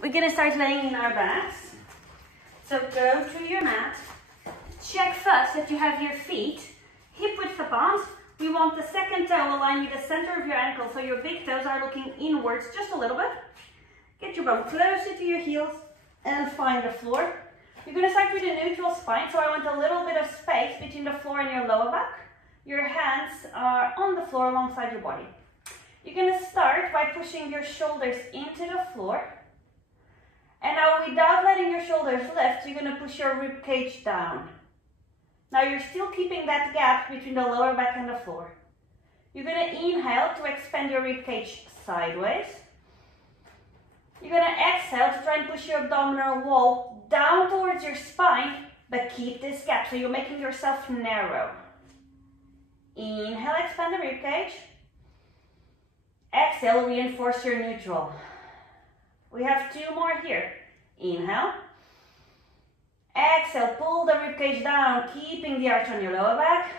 we're gonna start laying in our backs. So go to your mat. Check first that you have your feet hip width apart. We want the second toe aligned with the center of your ankle, so your big toes are looking inwards just a little bit. Get your bum closer to your heels and find the floor. You're going to start with a neutral spine, so I want a little bit of space between the floor and your lower back. Your hands are on the floor alongside your body. You're going to start by pushing your shoulders into the floor. And now without letting your shoulders lift, you're going to push your rib cage down. Now you're still keeping that gap between the lower back and the floor. You're going to inhale to expand your rib cage sideways. You're going to exhale to try and push your abdominal wall down towards your spine, but keep this gap, so you're making yourself narrow. Inhale, expand the rib cage. Exhale, reinforce your neutral. We have 2 more here. Inhale. Exhale, pull the rib cage down, keeping the arch on your lower back.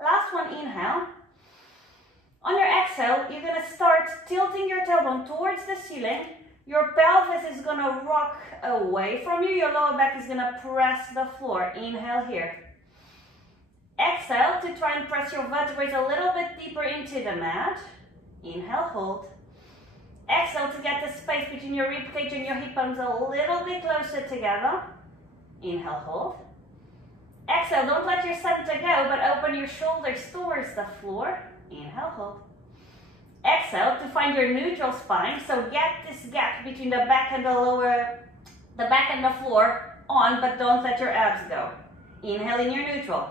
Last one, inhale. On your exhale, you're going to start tilting your tailbone towards the ceiling. Your pelvis is going to rock away from you. Your lower back is going to press the floor. Inhale here. Exhale to try and press your vertebrae a little bit deeper into the mat. Inhale, hold. Exhale to get the space between your rib cage and your hip bones a little bit closer together. Inhale, hold. Exhale, don't let your center go, but open your shoulders towards the floor. Inhale, hold. Exhale to find your neutral spine. So get this gap between the back and the back and the floor on, but don't let your abs go. Inhale in your neutral.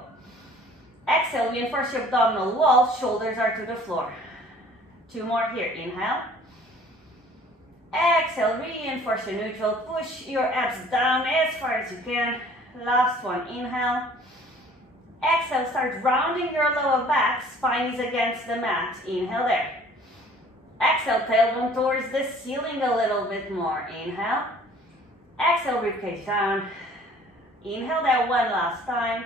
Exhale, reinforce your abdominal wall. Shoulders are to the floor. 2 more here. Inhale. Exhale, reinforce your neutral. Push your abs down as far as you can. Last one. Inhale. Exhale, start rounding your lower back. Spine is against the mat. Inhale there. Exhale, tailbone towards the ceiling a little bit more. Inhale. Exhale, ribcage down. Inhale there one last time.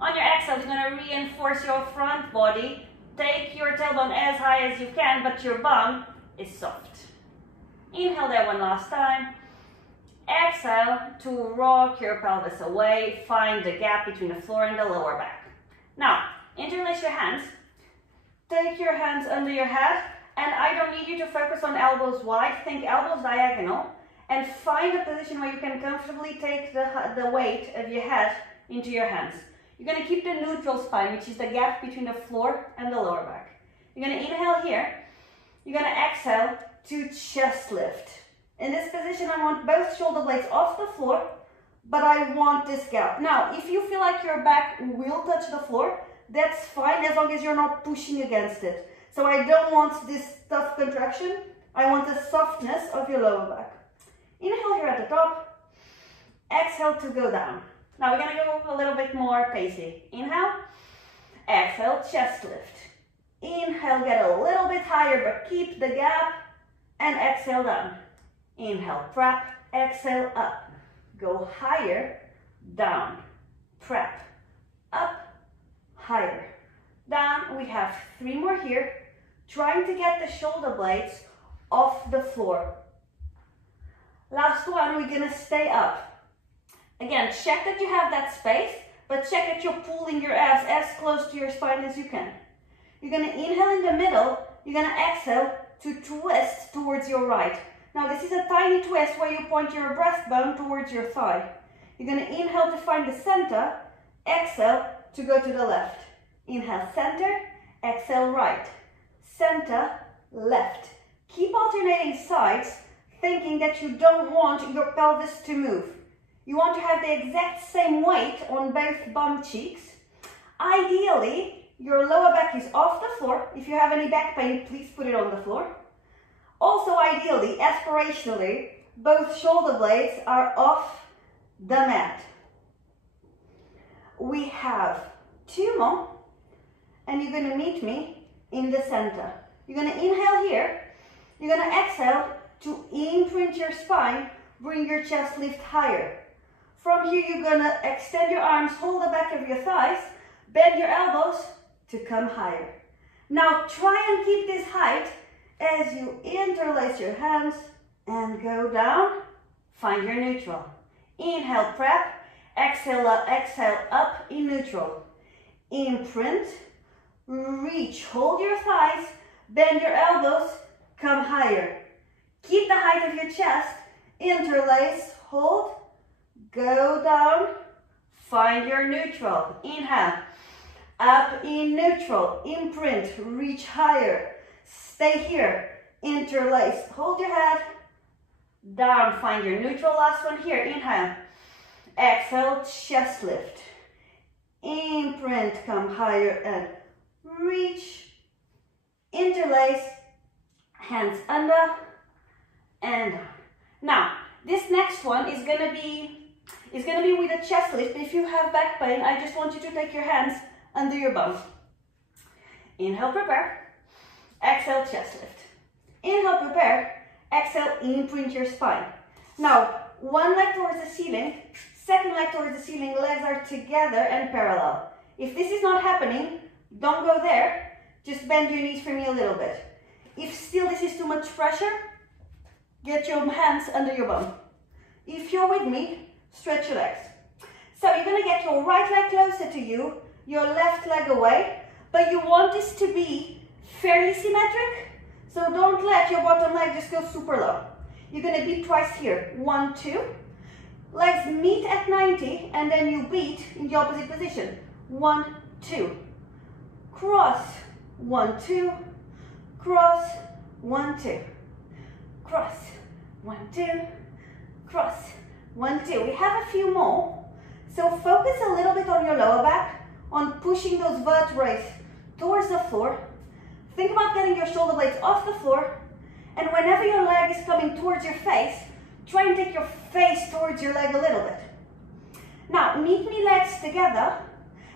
On your exhale, you're going to reinforce your front body. Take your tailbone as high as you can, but your bum is soft. Inhale there one last time. Exhale to rock your pelvis away. Find the gap between the floor and the lower back. Now, interlace your hands. Take your hands under your head. And I don't need you to focus on elbows wide. Think elbows diagonal. And find a position where you can comfortably take the weight of your head into your hands. You're going to keep the neutral spine, which is the gap between the floor and the lower back. You're going to inhale here. You're going to exhale to chest lift. In this position, I want both shoulder blades off the floor, but I want this gap. Now, if you feel like your back will touch the floor, that's fine as long as you're not pushing against it. So I don't want this tough contraction. I want the softness of your lower back. Inhale here at the top. Exhale to go down. Now we're going to go a little bit more pacey. Inhale. Exhale, chest lift. Inhale, get a little bit higher, but keep the gap. And exhale down. Inhale, prep. Exhale, up. Go higher, down. Prep. Up, higher. Down. We have 3 more here. Trying to get the shoulder blades off the floor. Last one, we're going to stay up. Again, check that you have that space, but check that you're pulling your abs as close to your spine as you can. You're going to inhale in the middle. You're going to exhale to twist towards your right. Now this is a tiny twist where you point your breastbone towards your thigh. You're going to inhale to find the center. Exhale to go to the left. Inhale, center. Exhale, right. Center, left. Keep alternating sides, thinking that you don't want your pelvis to move. You want to have the exact same weight on both bum cheeks. Ideally, your lower back is off the floor. If you have any back pain, please put it on the floor. Also, ideally, aspirationally, both shoulder blades are off the mat. We have 2 more, and you're going to meet me in the center. You're going to inhale here. You're going to exhale to imprint your spine, bring your chest lift higher. From here, you're going to extend your arms, hold the back of your thighs, bend your elbows to come higher. Now try and keep this height as you interlace your hands and go down. Find your neutral. Inhale, prep. Exhale up in neutral. Imprint, reach, hold your thighs, bend your elbows, come higher. Keep the height of your chest, interlace, hold, go down, find your neutral. Inhale, up in neutral, imprint, reach higher, stay here, interlace, hold your head, down, find your neutral. Last one here, inhale, exhale, chest lift, imprint, come higher and reach, interlace, hands under and down. Now, this next one is gonna be with a chest lift. If you have back pain, I just want you to take your hands under your bum. Inhale, prepare. Exhale, chest lift. Inhale, prepare. Exhale, imprint your spine. Now, one leg towards the ceiling, second leg towards the ceiling, legs are together and parallel. If this is not happening, don't go there. Just bend your knees for me a little bit. If still this is too much pressure, get your hands under your bum. If you're with me, stretch your legs. So you're gonna get your right leg closer to you, your left leg away, but you want this to be fairly symmetric, so don't let your bottom leg just go super low. You're gonna beat twice here. 1, 2. Legs meet at 90, and then you beat in the opposite position. 1, 2. Cross. 1, 2. Cross. 1, 2. Cross. 1, 2. Cross. 1, 2. We have a few more. So focus a little bit on your lower back, on pushing those vertebrae towards the floor. Think about getting your shoulder blades off the floor, and whenever your leg is coming towards your face, try and take your face towards your leg a little bit. Now, meet me legs together,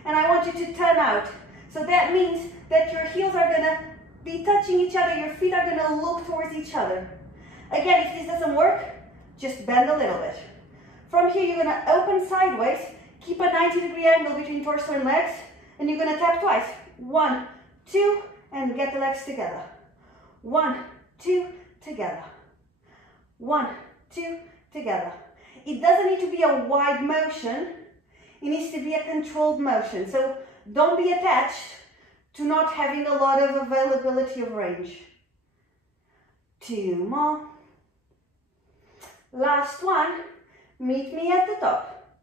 and I want you to turn out. So that means that your heels are gonna be touching each other, your feet are gonna look towards each other. Again, if this doesn't work, just bend a little bit. From here, you're gonna open sideways, keep a 90-degree angle between torso and legs, and you're gonna tap twice. 1, 2, and get the legs together. 1, 2, together. 1, 2, together. It doesn't need to be a wide motion. It needs to be a controlled motion. So don't be attached to not having a lot of availability of range. 2 more. Last one. Meet me at the top.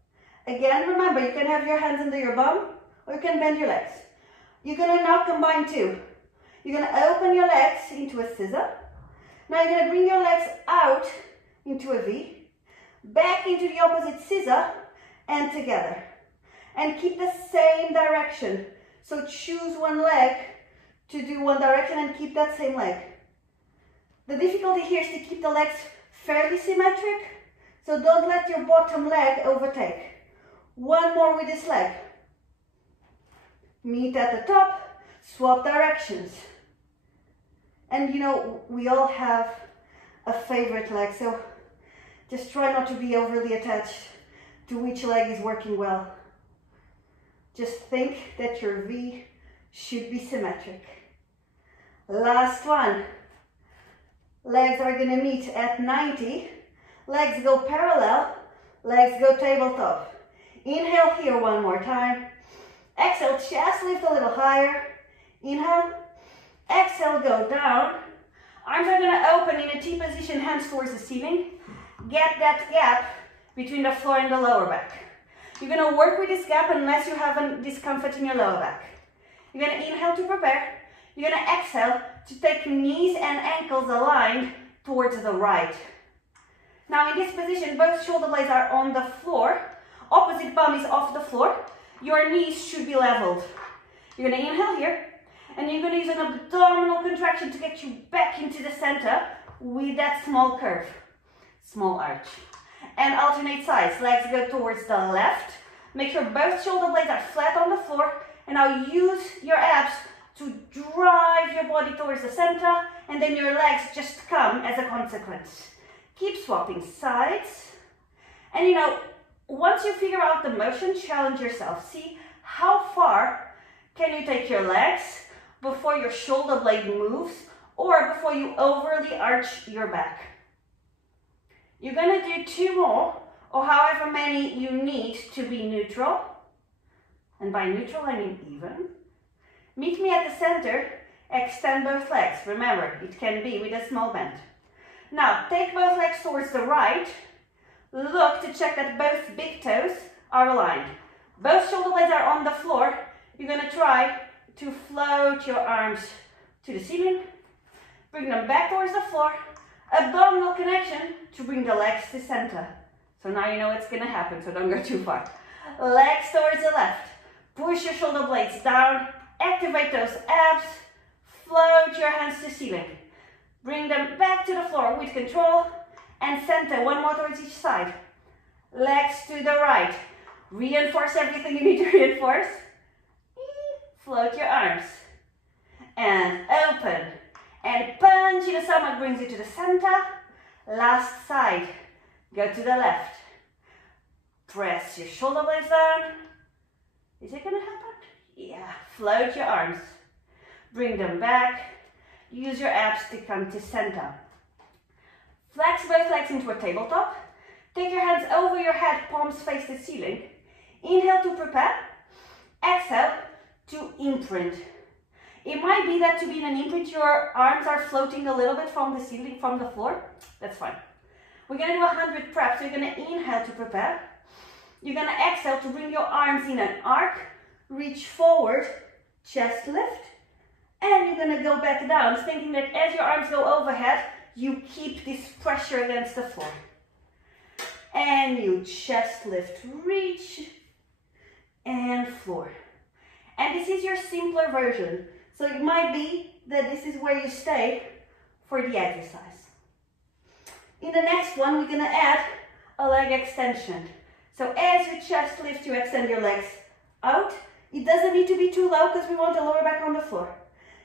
Again, remember, you can have your hands under your bum, or you can bend your legs. You're gonna now combine two. You're gonna open your legs into a scissor. Now you're gonna bring your legs out into a V, back into the opposite scissor, and together. And keep the same direction. So choose one leg to do one direction and keep that same leg. The difficulty here is to keep the legs fairly symmetric, so don't let your bottom leg overtake. One more with this leg. Meet at the top, swap directions. And you know, we all have a favorite leg, so just try not to be overly attached to which leg is working well. Just think that your V should be symmetric. Last one. Legs are gonna meet at 90. Legs go parallel, legs go tabletop. Inhale here one more time. Exhale, chest lift a little higher. Inhale. Exhale, go down. Arms are gonna open in a T position, hands towards the ceiling. Get that gap between the floor and the lower back. You're gonna work with this gap unless you have a discomfort in your lower back. You're gonna inhale to prepare. You're gonna exhale to take knees and ankles aligned towards the right. Now in this position, both shoulder blades are on the floor. Opposite bum is off the floor. Your knees should be leveled. You're gonna inhale here, and you're gonna use an abdominal contraction to get you back into the center with that small curve, small arch. And alternate sides. Legs go towards the left. Make sure both shoulder blades are flat on the floor. And now use your abs to drive your body towards the center, and then your legs just come as a consequence. Keep swapping sides. And you know, once you figure out the motion, challenge yourself. See how far can you take your legs before your shoulder blade moves or before you overly arch your back. You're gonna do 2 more, or however many you need to be neutral. And by neutral, I mean even. Meet me at the center, extend both legs. Remember, it can be with a small bend. Now, take both legs towards the right. Look to check that both big toes are aligned. Both shoulder blades are on the floor. You're gonna try to float your arms to the ceiling. Bring them back towards the floor. Abdominal connection to bring the legs to center. So now you know what's gonna happen, so don't go too far. Legs towards the left. Push your shoulder blades down. Activate those abs. Float your hands to ceiling. Bring them back to the floor with control and center. 1 more towards each side. Legs to the right. Reinforce everything you need to reinforce. Float your arms. And open. And punch in the stomach brings you to the center. Last side. Go to the left. Press your shoulder blades down. Is it gonna happen? Yeah. Float your arms. Bring them back. Use your abs to come to center. Flex both legs into a tabletop. Take your hands over your head, palms face the ceiling. Inhale to prepare. Exhale to imprint. It might be that to be in an imprint, your arms are floating a little bit from the ceiling, from the floor. That's fine. We're gonna do 100 preps. So you're gonna inhale to prepare. You're gonna exhale to bring your arms in an arc. Reach forward, chest lift. And you're gonna go back down, thinking that as your arms go overhead, you keep this pressure against the floor. And you chest lift, reach, and floor. And this is your simpler version. So it might be that this is where you stay for the exercise. In the next one, we're gonna add a leg extension. So as you chest lift, you extend your legs out. It doesn't need to be too low because we want the lower back on the floor.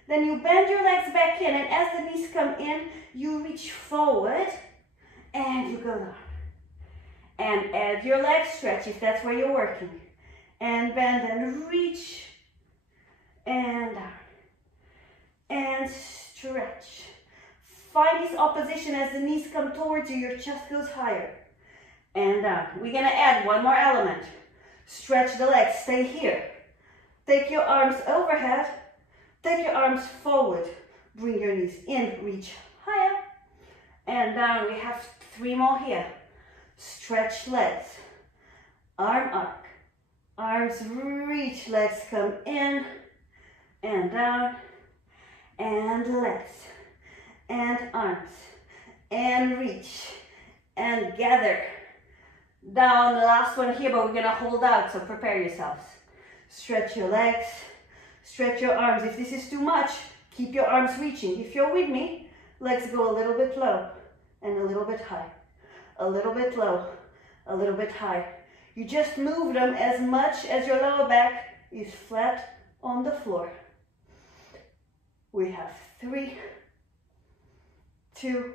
Then you bend your legs back in, and as the knees come in, you reach forward and you go down. And add your leg stretch if that's where you're working. And bend and reach and down. And stretch. Find this opposition as the knees come towards you, your chest goes higher. And down. We're gonna add 1 more element. Stretch the legs, stay here. Take your arms overhead. Take your arms forward, bring your knees in, reach higher, and down. We have 3 more here. Stretch legs, arm arc, arms reach, legs come in, and down, and legs, and arms, and reach, and gather. Down, last one here, but we're gonna hold out, so prepare yourselves. Stretch your legs. Stretch your arms. If this is too much, keep your arms reaching. If you're with me, legs go a little bit low and a little bit high. A little bit low, a little bit high. You just move them as much as your lower back is flat on the floor. We have 3, 2,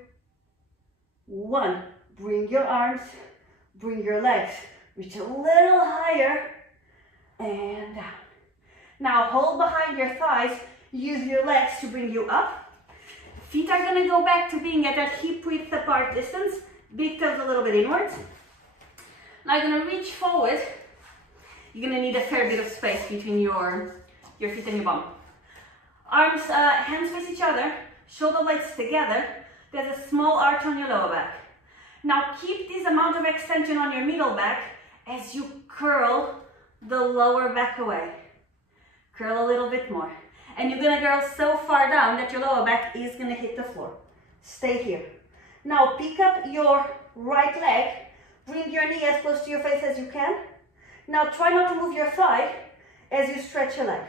1. Bring your arms, bring your legs. Reach a little higher and down. Now hold behind your thighs, use your legs to bring you up. Feet are gonna go back to being at that hip width apart distance, big toes a little bit inwards. Now you're gonna reach forward. You're gonna need a fair bit of space between your feet and your bum. Arms, hands face each other, shoulder blades together. There's a small arch on your lower back. Now keep this amount of extension on your middle back as you curl the lower back away. Curl a little bit more. And you're gonna curl so far down that your lower back is gonna hit the floor. Stay here. Now pick up your right leg. Bring your knee as close to your face as you can. Now try not to move your thigh as you stretch your leg.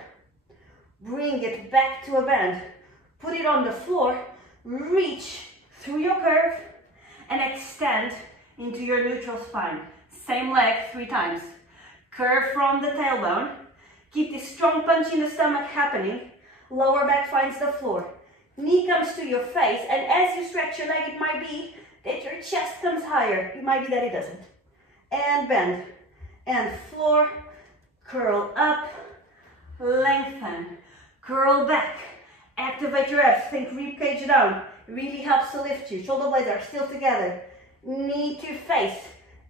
Bring it back to a bend. Put it on the floor. Reach through your curve and extend into your neutral spine. Same leg 3 times. Curve from the tailbone. Keep this strong punch in the stomach happening. Lower back finds the floor. Knee comes to your face, and as you stretch your leg, it might be that your chest comes higher. It might be that it doesn't. And bend. And floor. Curl up. Lengthen. Curl back. Activate your abs. Think rib cage down. It really helps to lift you. Shoulder blades are still together. knee to face,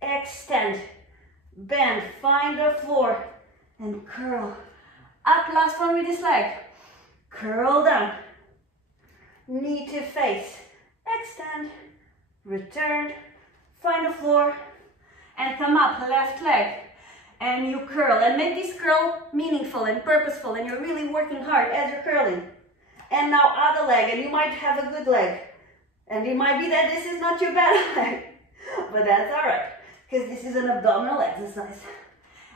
extend, bend, find the floor, and curl. Up, last one with this leg. Curl down, knee to face, extend, return, find the floor, and come up, left leg. And you curl, and make this curl meaningful and purposeful, and you're really working hard as you're curling. And now other leg, and you might have a good leg. And it might be that this is not your bad leg, but that's all right, because this is an abdominal exercise.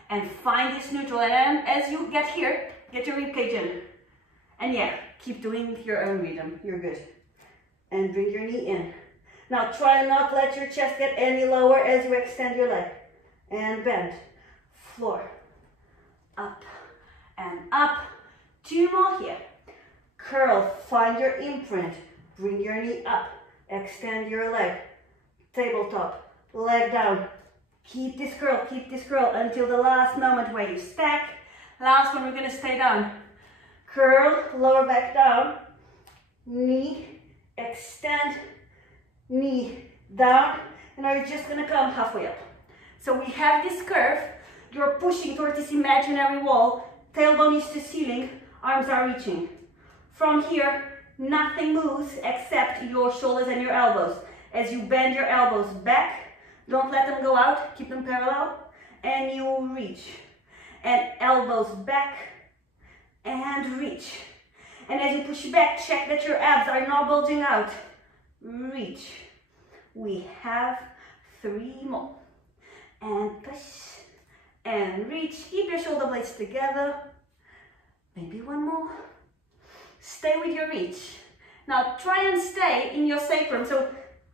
And find this neutral, and as you get here, get your ribcage in. And yeah, keep doing your own rhythm, you're good. And bring your knee in. Now try not let your chest get any lower as you extend your leg. And bend, floor, up, and up. 2 more here. Curl, find your imprint, bring your knee up, extend your leg, tabletop, leg down. Keep this curl until the last moment where you stack. Last one, we're gonna stay down. Curl, lower back down, knee, extend, knee down, and now you're just gonna come halfway up. So we have this curve, you're pushing towards this imaginary wall, tailbone is to ceiling, arms are reaching. From here, nothing moves except your shoulders and your elbows. As you bend your elbows back, don't let them go out, keep them parallel, and you reach. And elbows back, and reach. And as you push back, check that your abs are not bulging out. Reach. We have 3 more. And push, and reach. Keep your shoulder blades together. Maybe 1 more. Stay with your reach. Now try and stay in your sacrum. So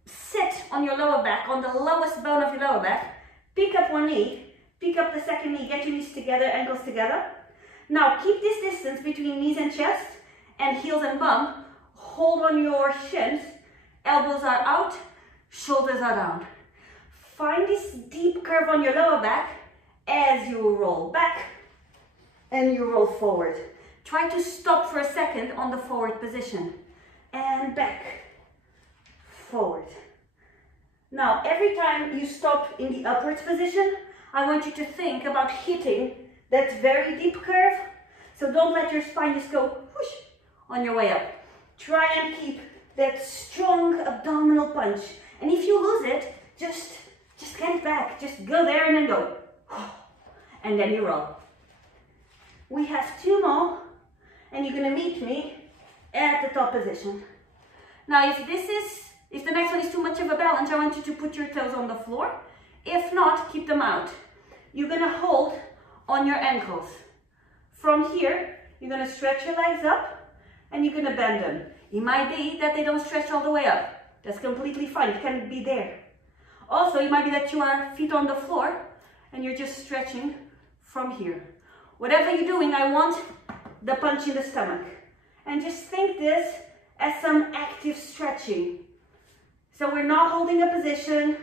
sit on your lower back, on the lowest bone of your lower back. Pick up 1 knee, pick up the second knee, get your knees together, ankles together. Now keep this distance between knees and chest, and heels and bum. Hold on your shins, elbows are out, shoulders are down. Find this deep curve on your lower back as you roll back and you roll forward. Try to stop for a second on the forward position. And back, forward. Now, every time you stop in the upwards position, I want you to think about hitting that very deep curve. So don't let your spine just go whoosh on your way up. Try and keep that strong abdominal punch. And if you lose it, just get it back. Just go there and then go. And then you roll. We have 2 more. And you're gonna meet me at the top position. Now, if the next one is too much of a balance, I want you to put your toes on the floor. If not, keep them out. You're gonna hold on your ankles. From here, you're gonna stretch your legs up and you're gonna bend them. It might be that they don't stretch all the way up. That's completely fine, it can be there. Also, it might be that you are feet on the floor and you're just stretching from here. Whatever you're doing, I want the punch in the stomach. And just think this as some active stretching. So we're not holding a position,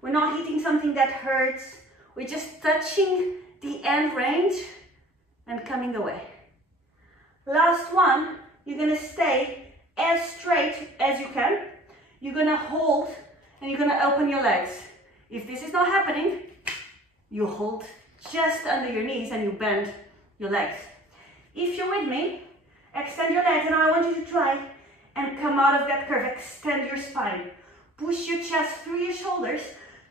we're not hitting something that hurts, we're just touching the end range and coming away. Last one, you're gonna stay as straight as you can. You're gonna hold and you're gonna open your legs. If this is not happening, you hold just under your knees and you bend your legs. If you're with me, extend your legs, and I want you to try and come out of that curve. Extend your spine. Push your chest through your shoulders.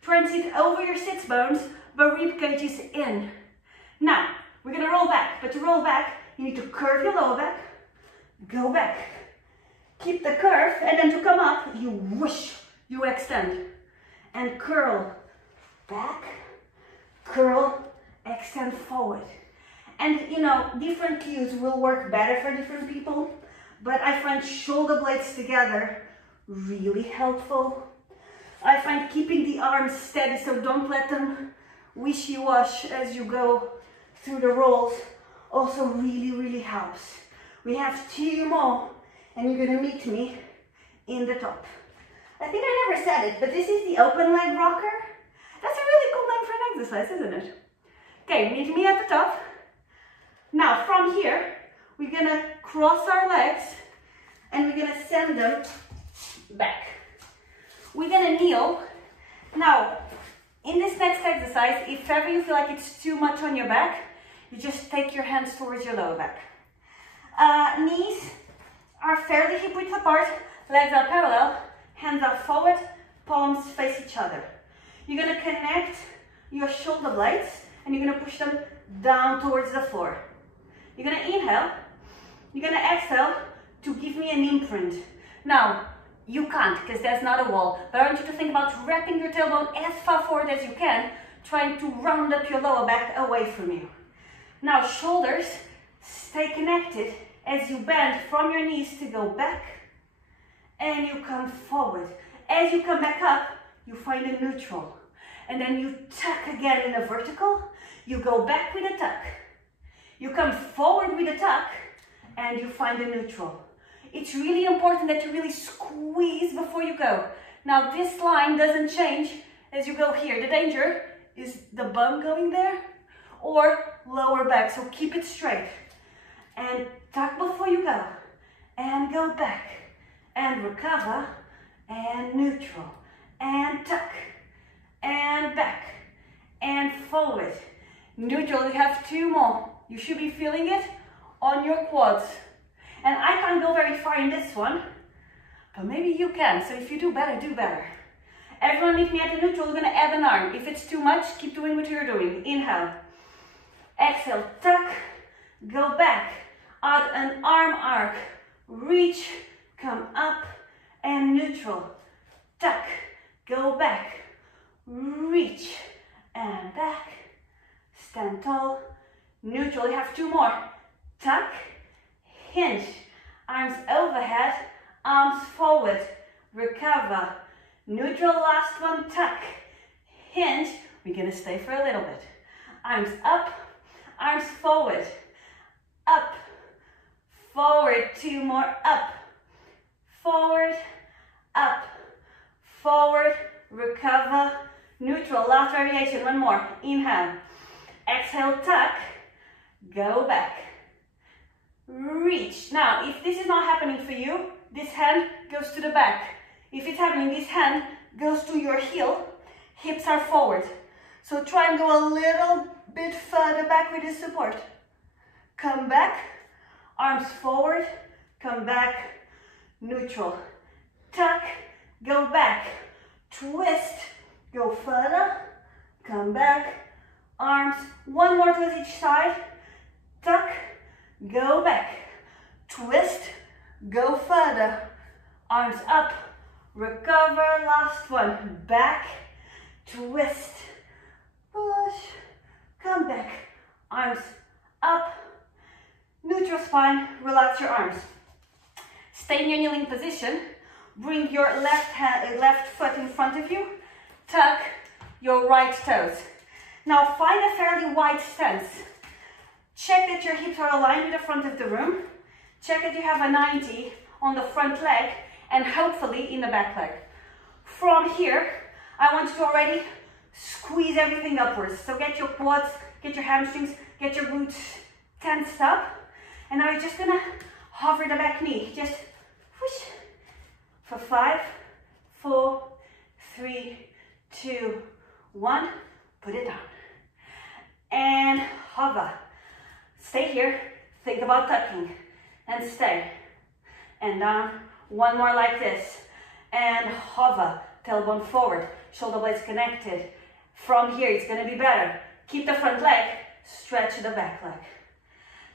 Try and sit over your sits bones, but ribcage is in. Now, we're gonna roll back, but to roll back, you need to curve your lower back, go back. Keep the curve, and then to come up, you whoosh, you extend. And curl back, curl, extend forward. And you know, different cues will work better for different people, but I find shoulder blades together really helpful. I find keeping the arms steady, so don't let them wishy-wash as you go through the rolls, also really helps. We have 2 more, and you're gonna meet me in the top. I think I never said it, but this is the open leg rocker. That's a really cool name for an exercise, isn't it? Okay, meet me at the top. Now from here, we're gonna cross our legs and we're gonna send them back. We're gonna kneel Now, in this next exercise, if ever you feel like it's too much on your back, you just take your hands towards your lower back. Knees are fairly hip width apart, legs are parallel, hands are forward, palms face each other. You're going to connect your shoulder blades and you're going to push them down towards the floor. You're going to inhale, you're going to exhale to give me an imprint. Now, you can't because there's not a wall, but I want you to think about wrapping your tailbone as far forward as you can, trying to round up your lower back away from you. Now, shoulders stay connected as you bend from your knees to go back and you come forward. As you come back up, you find a neutral. And then you tuck again in a vertical, you go back with a tuck. You come forward with a tuck and you find a neutral. It's really important that you really squeeze before you go. Now this line doesn't change as you go here. The danger is the bum going there or lower back, so keep it straight. And tuck before you go. And go back. And recover. And neutral. And tuck. And back. And forward. Neutral, you have 2 more. You should be feeling it on your quads. And I can't go very far in this one, but maybe you can. So if you do better, do better. Everyone meet me at the neutral. We're going to add an arm. If it's too much, keep doing what you're doing. Inhale. Exhale, tuck. Go back. Add an arm arc. Reach. Come up. And neutral. Tuck. Go back. Reach. And back. Stand tall. Neutral. You have 2 more. Tuck. Hinge. Arms overhead. Arms forward. Recover. Neutral. Last one. Tuck. Hinge. We're going to stay for a little bit. Arms up. Arms forward. Up. Forward. 2 more. Up. Forward. Up. Forward. Recover. Neutral. Last variation. 1 more. Inhale. Exhale. Tuck. Go back. Reach. Now, if this is not happening for you, this hand goes to the back. If it's happening, this hand goes to your heel. Hips are forward. So try and go a little bit further back with this support. Come back. Arms forward. Come back. Neutral. Tuck. Go back. Twist. Go further. Come back. Arms. 1 more towards each side. Tuck. Go back. Twist. Go further. Arms up. Recover. Last one. Back. Twist. Push. Come back. Arms up. Neutral spine. Relax your arms. Stay in your kneeling position. Bring your left foot in front of you. Tuck your right toes. Now find a fairly wide stance. Check that your hips are aligned with the front of the room. Check that you have a 90 on the front leg and hopefully in the back leg. From here, I want you to already squeeze everything upwards. So get your quads, get your hamstrings, get your glutes tensed up. And now you're just gonna hover the back knee. Just whoosh. For 5, 4, 3, 2, 1. Put it down. And hover. Stay here, think about tucking, and stay. And down, 1 more like this. And hover, tailbone forward, shoulder blades connected. From here, it's gonna be better. Keep the front leg, stretch the back leg.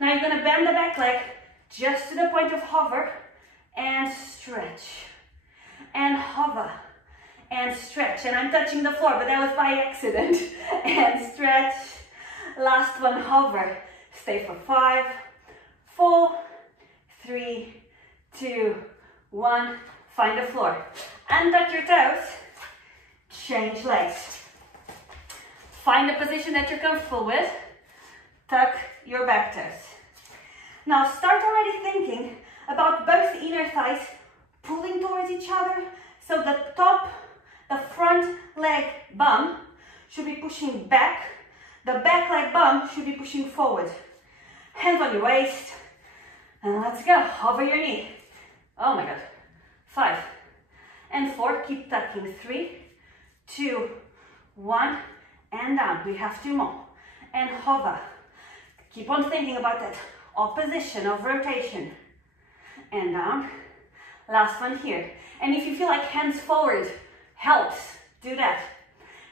Now you're gonna bend the back leg just to the point of hover, and stretch. And hover, and stretch. And I'm touching the floor, but that was by accident. And stretch. Last one, hover. Stay for 5, 4, 3, 2, 1. Find the floor. Untouch your toes. Change legs. Find a position that you're comfortable with. Tuck your back toes. Now start already thinking about both inner thighs pulling towards each other. So the front leg bum should be pushing back. The back leg bum should be pushing forward. Hands on your waist. And let's go. Hover your knee. Oh my God. 5 and 4. Keep tucking. 3, 2, 1, and down. We have 2 more. And hover. Keep on thinking about that opposition of rotation. And down. Last one here. And if you feel like hands forward helps, do that.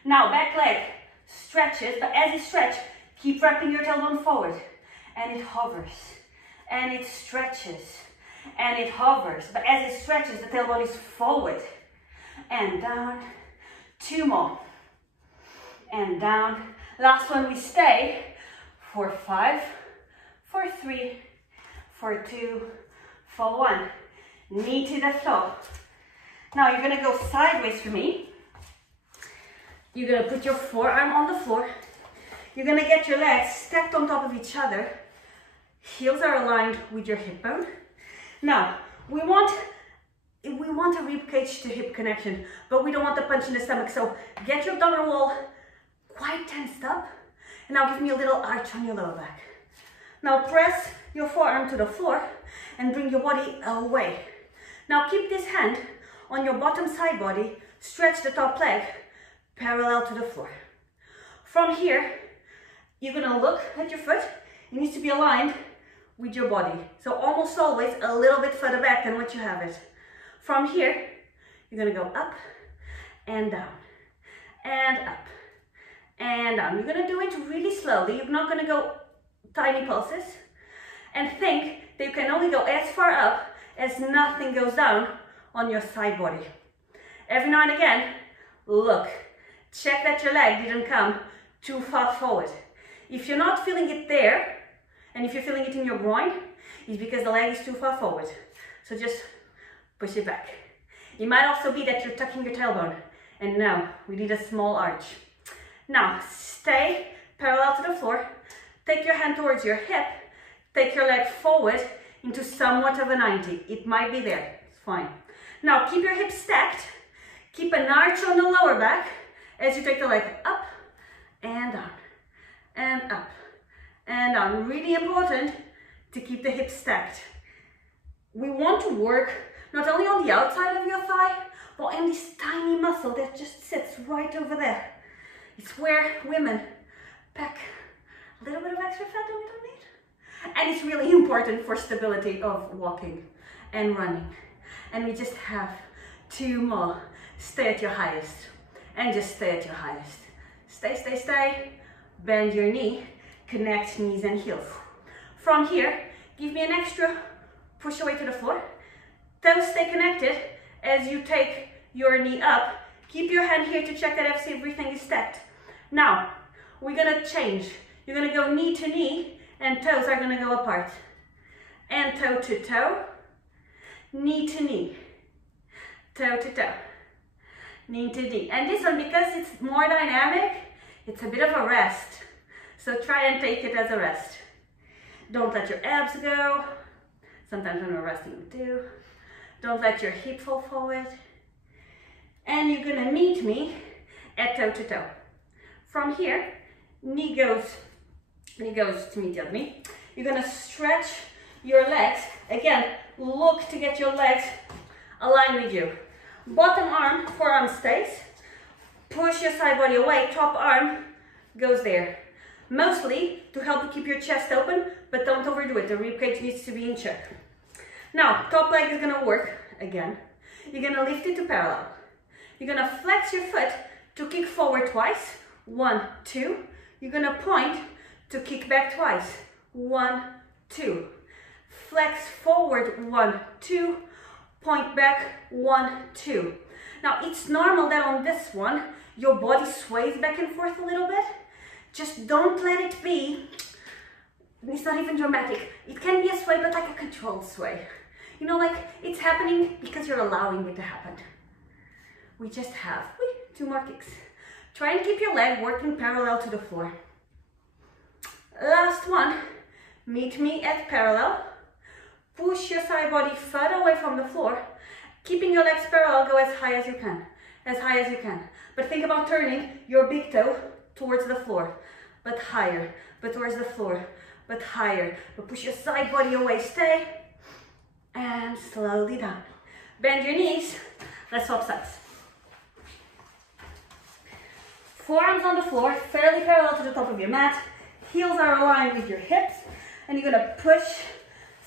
Now back leg stretches, but as you stretch, keep wrapping your tailbone forward. And it hovers. And it stretches. And it hovers. But as it stretches, the tailbone is forward. And down. 2 more. And down. Last one, we stay for 5, for 3, for 2, for 1. Knee to the floor. Now you're gonna go sideways for me. You're gonna put your forearm on the floor. You're gonna get your legs stacked on top of each other. Heels are aligned with your hip bone. Now, we want a rib cage to hip connection, but we don't want the punch in the stomach. So get your abdominal wall quite tensed up. And now give me a little arch on your lower back. Now press your forearm to the floor and bring your body away. Now keep this hand on your bottom side body, stretch the top leg parallel to the floor. From here, you're gonna look at your foot. It needs to be aligned with your body. So almost always a little bit further back than what you have it. From here, you're gonna go up and down, and up, and down. You're gonna do it really slowly. You're not gonna go tiny pulses. And think that you can only go as far up as nothing goes down on your side body. Every now and again, look, check that your leg didn't come too far forward. If you're not feeling it there, and if you're feeling it in your groin, it's because the leg is too far forward. So just push it back. It might also be that you're tucking your tailbone. And now we need a small arch. Now stay parallel to the floor. Take your hand towards your hip. Take your leg forward into somewhat of a 90. It might be there. It's fine. Now keep your hips stacked. Keep an arch on the lower back as you take the leg up and down and up and down. Really important to keep the hips stacked. We want to work not only on the outside of your thigh, but on this tiny muscle that just sits right over there. It's where women pack a little bit of extra fat that we don't need. And it's really important for stability of walking and running. And we just have 2 more. Stay at your highest. And just stay at your highest. Stay, stay, stay. Bend your knee. Connect knees and heels. From here, give me an extra push away to the floor. Toes stay connected as you take your knee up. Keep your hand here to check that everything is stacked. Now, we're gonna change. You're gonna go knee to knee and toes are gonna go apart. And toe to toe, knee to knee, toe to toe, knee to knee. And this one, because it's more dynamic, it's a bit of a rest. So try and take it as a rest. Don't let your abs go. Sometimes when we're resting, we do. Don't let your hip fall forward. And you're gonna meet me at toe to toe. From here, knee goes to meet the other knee. You're gonna stretch your legs. Again, look to get your legs aligned with you. Bottom arm, forearm stays. Push your side body away, top arm goes there. Mostly to help you keep your chest open, but don't overdo it. The ribcage needs to be in check. Now, top leg is gonna work again. You're gonna lift it to parallel. You're gonna flex your foot to kick forward twice. 1, 2. You're gonna point to kick back twice. 1, 2. Flex forward. 1, 2. Point back. 1, 2. Now, it's normal that on this one, your body sways back and forth a little bit. Just don't let it be, it's not even dramatic. It can be a sway, but like a controlled sway. You know, like it's happening because you're allowing it to happen. We just have 2 more kicks. Try and keep your leg working parallel to the floor. Last one, meet me at parallel. Push your side body further away from the floor. Keeping your legs parallel, go as high as you can. As high as you can. But think about turning your big toe towards the floor, but higher, but towards the floor, but higher. But push your side body away, stay, and slowly down. Bend your knees, let's swap sides. Forearms on the floor, fairly parallel to the top of your mat. Heels are aligned with your hips. And you're gonna push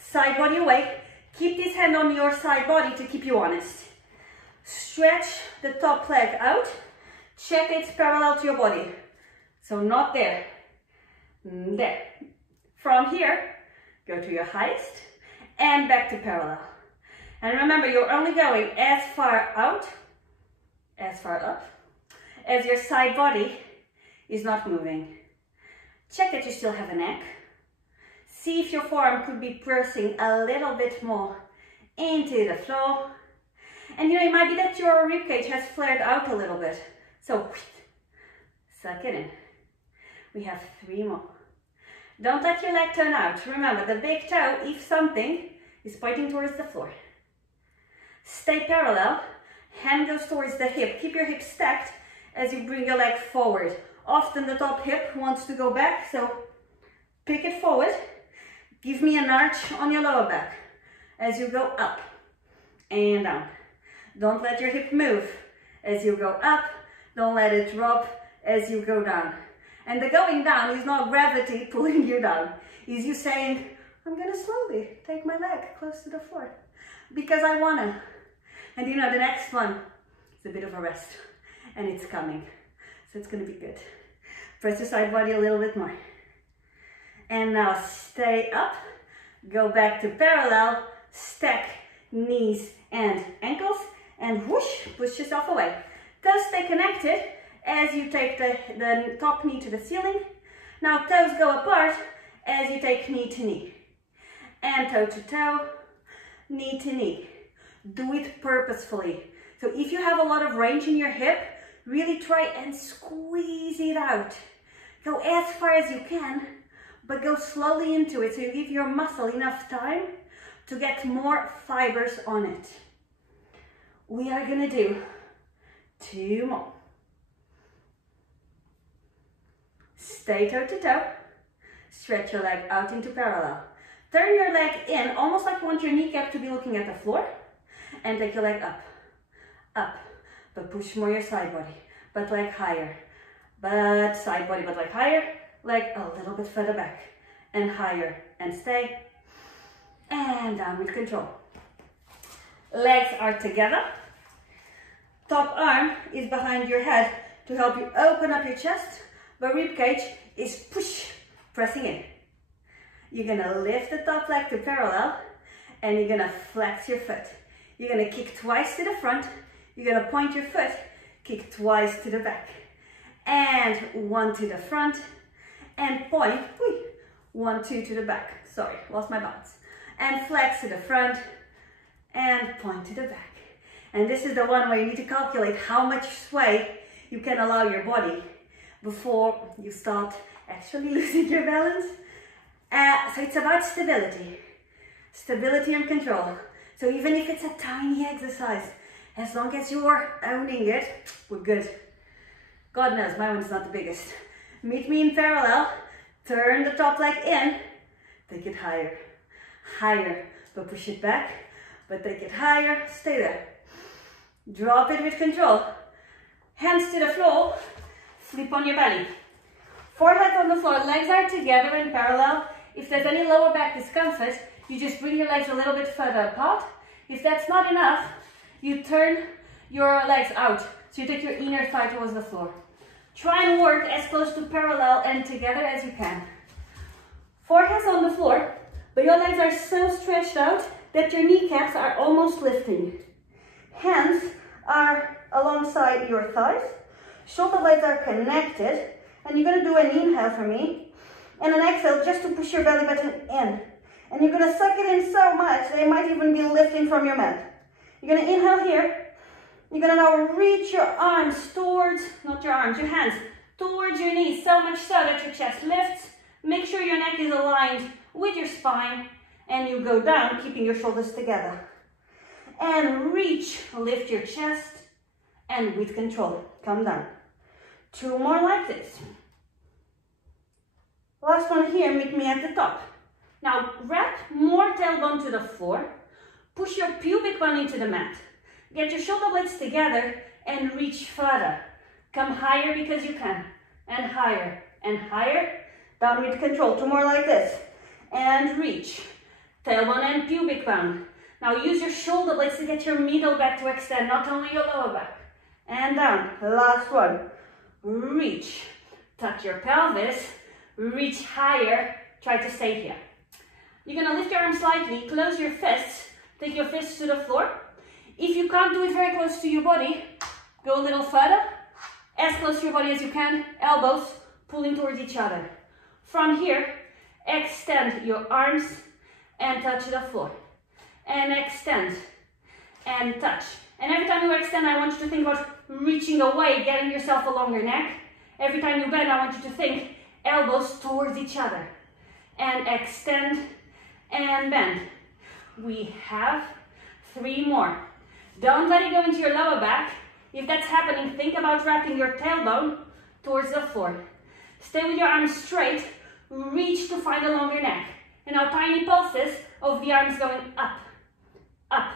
side body away. Keep this hand on your side body to keep you honest. Stretch the top leg out. Check it's parallel to your body. So not there. There. From here, go to your highest and back to parallel. And remember, you're only going as far out, as far up, as your side body is not moving. Check that you still have a neck. See if your forearm could be pressing a little bit more into the floor. And you know, it might be that your ribcage has flared out a little bit. So, suck it in. We have 3 more. Don't let your leg turn out. Remember, the big toe, if something, is pointing towards the floor. Stay parallel. Hand goes towards the hip. Keep your hips stacked as you bring your leg forward. Often the top hip wants to go back, so pick it forward. Give me an arch on your lower back as you go up and down. Don't let your hip move as you go up. Don't let it drop as you go down. And the going down is not gravity pulling you down. It's you saying, I'm gonna slowly take my leg close to the floor because I wanna. And you know, the next one is a bit of a rest and it's coming. So it's gonna be good. Press your side body a little bit more. And now stay up, go back to parallel, stack knees and ankles, and whoosh, push yourself away. Toes stay connected as you take the top knee to the ceiling. Now toes go apart as you take knee to knee. And toe to toe, knee to knee. Do it purposefully. So if you have a lot of range in your hip, really try and squeeze it out. Go as far as you can, but go slowly into it so you give your muscle enough time to get more fibers on it. We are gonna do 2 more. Stay toe to toe. Stretch your leg out into parallel. Turn your leg in, almost like you want your kneecap to be looking at the floor. And take your leg up, up. But push more your side body, but leg higher. But side body, but leg higher. Leg a little bit further back and higher, and stay, and down with control. Legs are together. Top arm is behind your head to help you open up your chest, but rib cage is push, pressing in. You're gonna lift the top leg to parallel and you're gonna flex your foot. You're gonna kick twice to the front, you're gonna point your foot, kick twice to the back, and 1 to the front, and point, 1, 2 to the back. Sorry, lost my balance. And flex to the front, and point to the back. And this is the one where you need to calculate how much sway you can allow your body before you start actually losing your balance. So it's about stability. Stability and control. So even if it's a tiny exercise, as long as you're owning it, we're good. God knows, my one's not the biggest. Meet me in parallel, turn the top leg in, take it higher, higher, but push it back, but take it higher, stay there. Drop it with control. Hands to the floor, flip on your belly. Forehead on the floor, legs are together in parallel. If there's any lower back discomfort, you just bring your legs a little bit further apart. If that's not enough, you turn your legs out. So you take your inner thigh towards the floor. Try and work as close to parallel and together as you can. Forehead's on the floor, but your legs are so stretched out that your kneecaps are almost lifting. Hands are alongside your thighs. Shoulder blades are connected. And you're going to do an inhale for me. And an exhale just to push your belly button in. And you're going to suck it in so much that it might even be lifting from your mat. You're going to inhale here. You're going to now reach your arms towards, not your arms, your hands, towards your knees, so much so that your chest lifts. Make sure your neck is aligned with your spine, and you go down, keeping your shoulders together. And reach, lift your chest, and with control, come down. 2 more like this. Last one here, meet me at the top. Now, wrap more tailbone to the floor, push your pubic bone into the mat. Get your shoulder blades together and reach further. Come higher because you can. And higher and higher. Down with control. 2 more like this. And reach. Tailbone and pubic bone. Now use your shoulder blades to get your middle back to extend, not only your lower back. And down. Last one. Reach. Tuck your pelvis. Reach higher. Try to stay here. You're going to lift your arms slightly. Close your fists. Take your fists to the floor. If you can't do it very close to your body, go a little further. As close to your body as you can. Elbows pulling towards each other. From here, extend your arms and touch the floor. And extend and touch. And every time you extend, I want you to think about reaching away, getting yourself a longer neck. Every time you bend, I want you to think elbows towards each other. And extend and bend. We have 3 more. Don't let it go into your lower back. If that's happening, think about wrapping your tailbone towards the floor. Stay with your arms straight. Reach to find a longer neck. And now tiny pulses of the arms going up, up,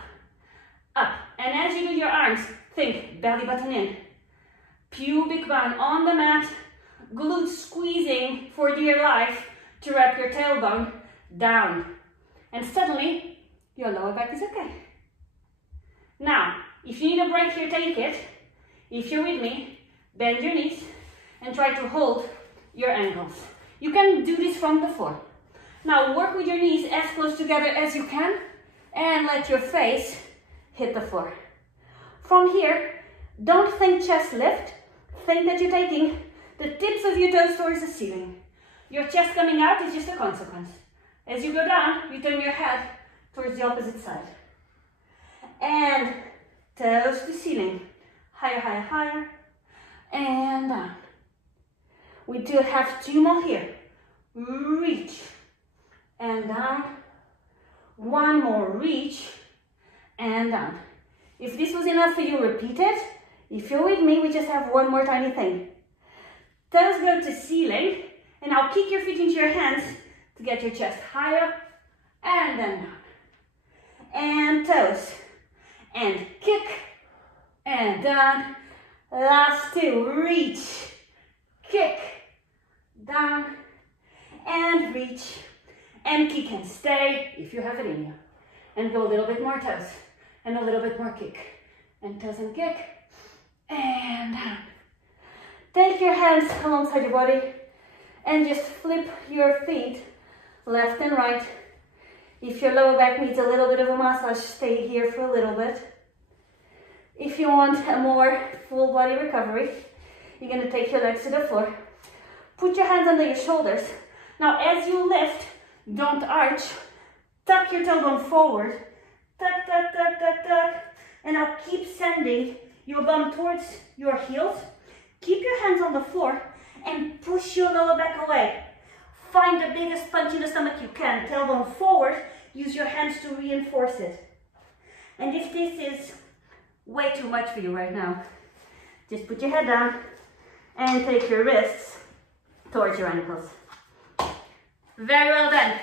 up. And as you do your arms, think belly button in. Pubic bone on the mat. Glutes squeezing for dear life to wrap your tailbone down. And suddenly, your lower back is okay. Now, if you need a break here, take it. If you're with me, bend your knees and try to hold your ankles. You can do this from the floor. Now work with your knees as close together as you can and let your face hit the floor. From here, don't think chest lift. Think that you're taking the tips of your toes towards the ceiling. Your chest coming out is just a consequence. As you go down, you turn your head towards the opposite side. And toes to ceiling. Higher, higher, higher. And down. We do have 2 more here. Reach. And down. 1 more, reach. And down. If this was enough for you, repeat it. If you're with me, we just have 1 more tiny thing. Toes go to ceiling. And now kick your feet into your hands to get your chest higher. And then down. And toes. And kick. And down. Last 2. Reach. Kick. Down. And reach. And kick and stay if you have it in you. And go a little bit more toes. And a little bit more kick. And toes and kick. And down. Take your hands alongside your body. And just flip your feet left and right. If your lower back needs a little bit of a massage, stay here for a little bit. If you want a more full body recovery, you're going to take your legs to the floor. Put your hands under your shoulders. Now as you lift, don't arch. Tuck your tailbone forward. Tuck, tuck, tuck, tuck, tuck. And now keep sending your bum towards your heels. Keep your hands on the floor and push your lower back away. Find the biggest punch in the stomach you can. Tailbone forward. Use your hands to reinforce it. And if this is way too much for you right now, just put your head down and take your wrists towards your ankles. Very well done.